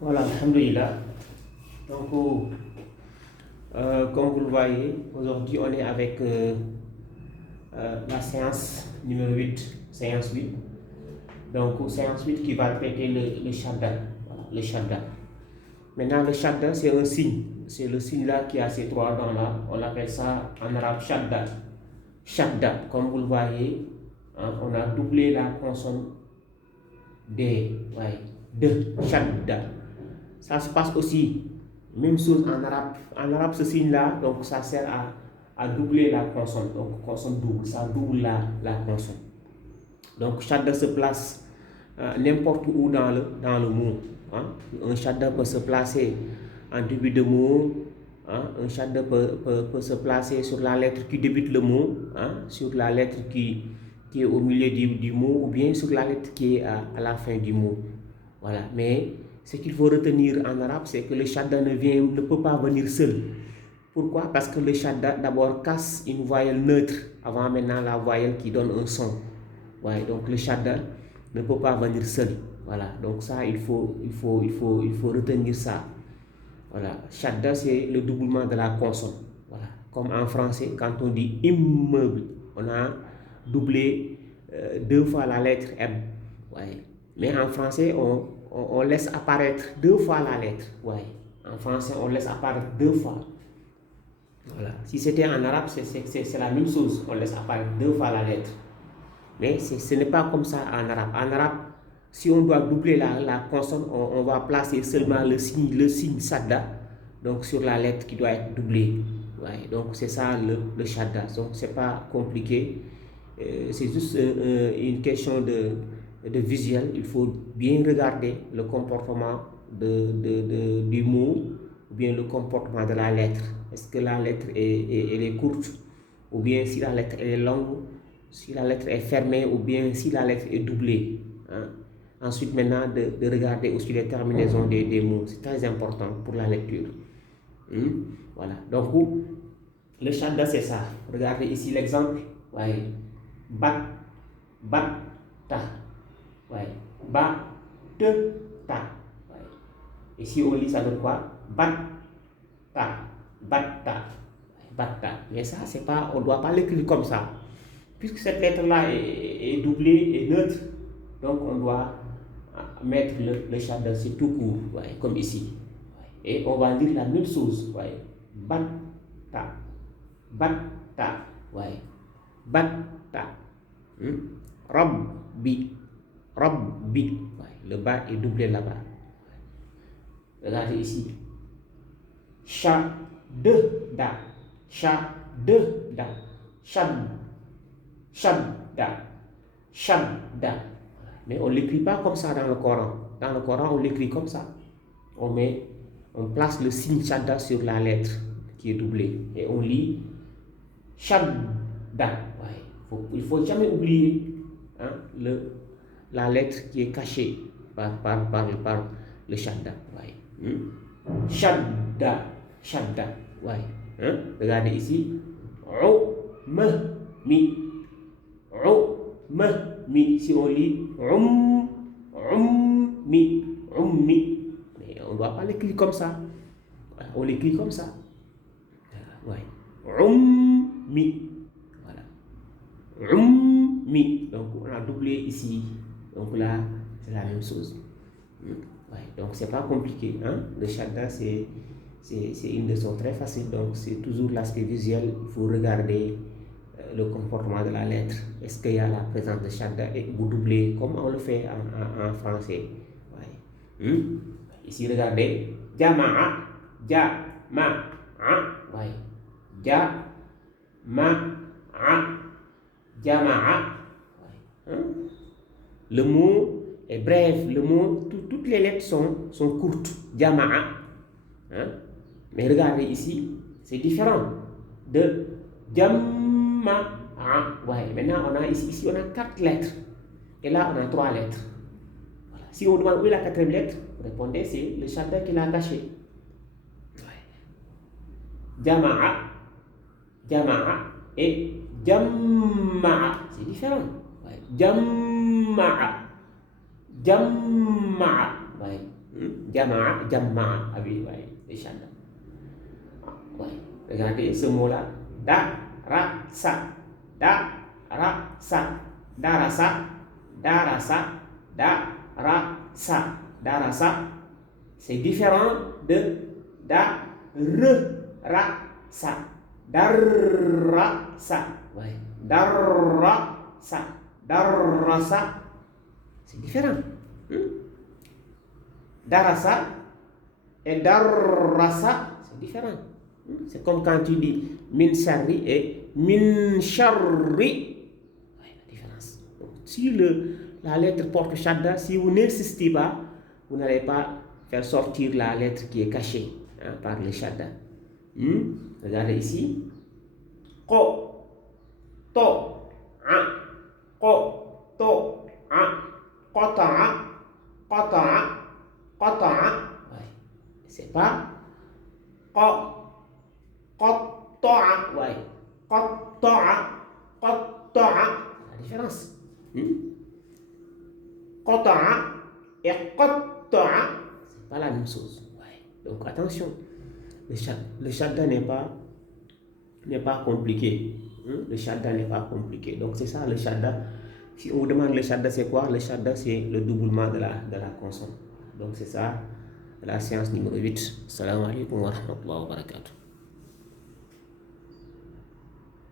Voilà, alhamdulillah. Donc, comme vous le voyez, aujourd'hui on est avec la séance numéro 8, séance 8. Donc, séance 8 qui va traiter le shadda. Voilà, le shadda. Maintenant, le shadda, c'est un signe. C'est le signe là qui a ces trois dents là. On appelle ça en arabe shadda. Shadda, comme vous le voyez, hein, on a doublé la consonne D. Ouais, de shadda. Ça se passe aussi, même chose en arabe. En arabe, ce signe-là, donc ça sert à doubler la consonne. Donc, consonne double, ça double la consonne. Donc, shadda se place n'importe où dans le mot. Hein. Un shadda peut se placer en début de mot. Hein. Un shadda peut se placer sur la lettre qui débute le mot, hein, sur la lettre qui est au milieu du mot, ou bien sur la lettre qui est à la fin du mot. Voilà. Mais ce qu'il faut retenir en arabe, c'est que le shadda ne peut pas venir seul. Pourquoi? Parce que le shadda d'abord casse une voyelle neutre avant maintenant la voyelle qui donne un son. Ouais, donc le shadda ne peut pas venir seul. Voilà, donc ça il faut retenir ça. Voilà, shadda c'est le doublement de la consonne. Voilà, comme en français, quand on dit immeuble, on a doublé deux fois la lettre M. Ouais. Mais en français, on laisse apparaître deux fois la lettre. Ouais. En français, on laisse apparaître deux fois. Voilà. Si c'était en arabe, c'est la même chose. On laisse apparaître deux fois la lettre. Mais ce n'est pas comme ça en arabe. En arabe, si on doit doubler la consonne, on va placer seulement le signe shadda, donc sur la lettre qui doit être doublée. Ouais, donc c'est ça le shadda. Donc c'est pas compliqué. C'est juste une question de visuel. Il faut bien regarder le comportement du mot ou bien le comportement de la lettre. Est-ce que la lettre elle est courte ou bien si la lettre est longue, si la lettre est fermée ou bien si la lettre est doublée. Hein. Ensuite, maintenant, de regarder aussi les terminaisons des mots. C'est très important pour la lecture. Voilà. Donc, le shadda, c'est ça. Regardez ici l'exemple. Ouais. Bat, ta. Ouais. Ta. Ouais. Ici, on lit ça de quoi? Ta. Mais ça, c'est pas, on ne doit pas l'écrire comme ça. Puisque cette lettre-là est doublée et neutre, donc on doit mettre le shadda, c'est tout court, ouais, comme ici. Et on va dire la même chose. Ouais. Batta. Ouais. Batta. Rabbi. Ouais. Le bas est doublé là-bas. Regardez ici. Shadda. Shadda. Mais on ne l'écrit pas comme ça dans le Coran. Dans le Coran, on l'écrit comme ça. On place le signe shadda sur la lettre qui est doublée. Et on lit shadda. Ouais. Il ne faut jamais oublier, hein, la lettre qui est cachée par le shadda. Ouais. Shadda. Ouais. Hein? Regardez ici. Mi. Si on lit mi. Mais on ne doit pas l'écrire comme ça. On l'écrit comme ça. Ouais. Mi. Voilà. Mi. Donc on a doublé ici. Donc là, c'est la même chose. Ouais. Donc c'est pas compliqué. Hein? Le shadda, c'est une leçon très facile. Donc c'est toujours l'aspect visuel. Il faut regarder le comportement de la lettre. Est-ce qu'il y a la présence de shadda et vous doublez comme on le fait en français. Ouais. Ici, regardez. Jama'a. Ouais. Jama'a. Ouais. Le mot est bref. Le mot, toutes les lettres sont courtes. Jama'a. Hein? Mais regardez ici, c'est différent de Jama'a. Ouais. Maintenant, ici, on a 4 lettres. Et là, on a 3 lettres. Voilà. Si on demande où est la 4e lettre, vous répondez, c'est le shadda qui l'a caché. Ouais. Jama'a et Jama'a. C'est différent. Ouais. Jama'a. Ouais. Jamaa, jamma, ah oui, ouais, le shadda. Ouais. Regardez ce mot-là. Da, ra, sa. Da, ra, sa. Darasa, darasa, da, ra, sa. Darasa. C'est différent de da, re, ra, sa. Darra, sa. Ouais. Darra, sa. Darrasa. C'est différent. Darasa et darrasa, c'est différent. C'est comme quand tu dis min sharri et min sharri. Ouais, la différence. Donc, si la lettre porte shadda, si vous n'insistez pas, vous n'allez pas faire sortir la lettre qui est cachée par le shadda. Regardez ici. Ko, to, a, ko, to, a, qata'a, qata'a, qata'a. Ouais. C'est pas qata'a. Ouais. Qata'a, qata'a. La différence. Qata'a et qata'a, c'est pas la même chose. Ouais. Donc attention. Le shadda n'est pas compliqué. Le shadda n'est pas compliqué. Donc c'est ça le shadda. Si on vous demande le shadda, c'est quoi? Le shadda, c'est le doublement de la consonne. Donc c'est ça la séance numéro 8. Assalamu alaikum wa rahmatullahi wa barakatuh.